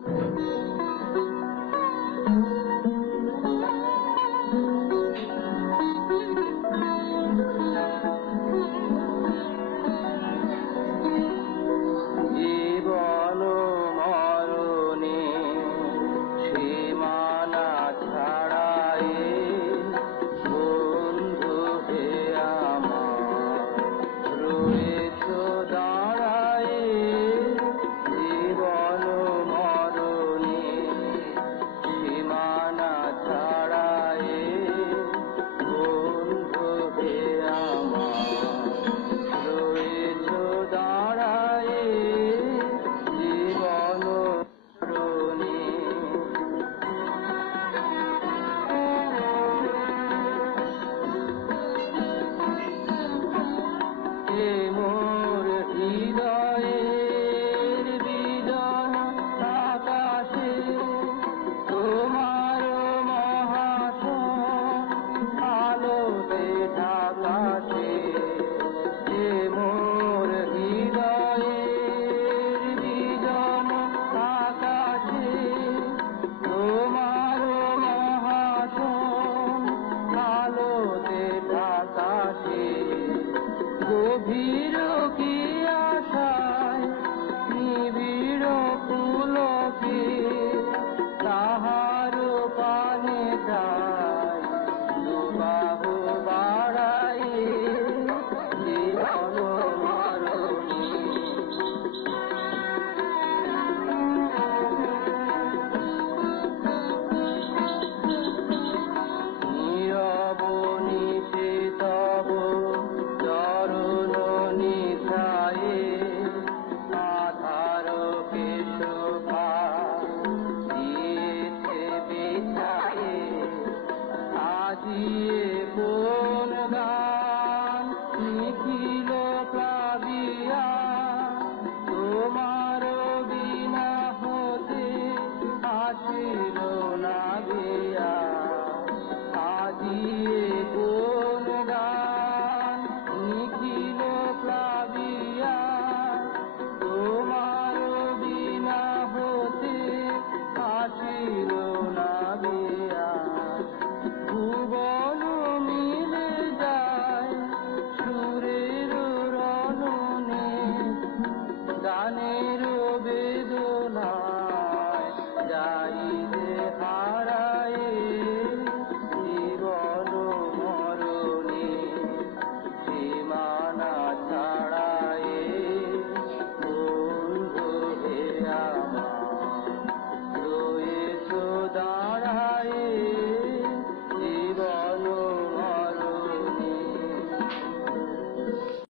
জীবন মরণে সীমানা ছাড়াই বন্ধু হে আমার রয়েছ দাঁড়াই। জীবন মরণে সীমানা ছাড়াই বন্ধু হে আমার রয়েছ দাঁড়াই। জীবন মরণে এ মোর হৃদয়ের বিজন আকাশে তোমার মহাশয় আলোতে ঢাকাছে। এ মোর হৃদয়ের বিজন আকাশে তোমার মহাশয় আলোতে ঢাকাছে। গভীর কি আশায় নিবিড় পুলকে তাহার পানে যায় দুবাহু বাড়াই। জীবন মরণে নীরব নিশে তব চরণ নিধায়ে আধার কে শোভা দিয়েছে বিছায়ে। আজিয়ে কোন গান নিখিল প্লাবিয়া তোমার বিনা হতে আসিল না গিয়া। আজিয়ে কোন গান নিখিল প্লাবিয়া তোমার বিনা হতে আসিল না গিয়া। ভুবন মিলে যায় সুরের রণনে গানের বেদনায় যাইবে হারায়ে। জীবন মরণে সীমানা ছাড়ায়ে বন্ধু হে আমার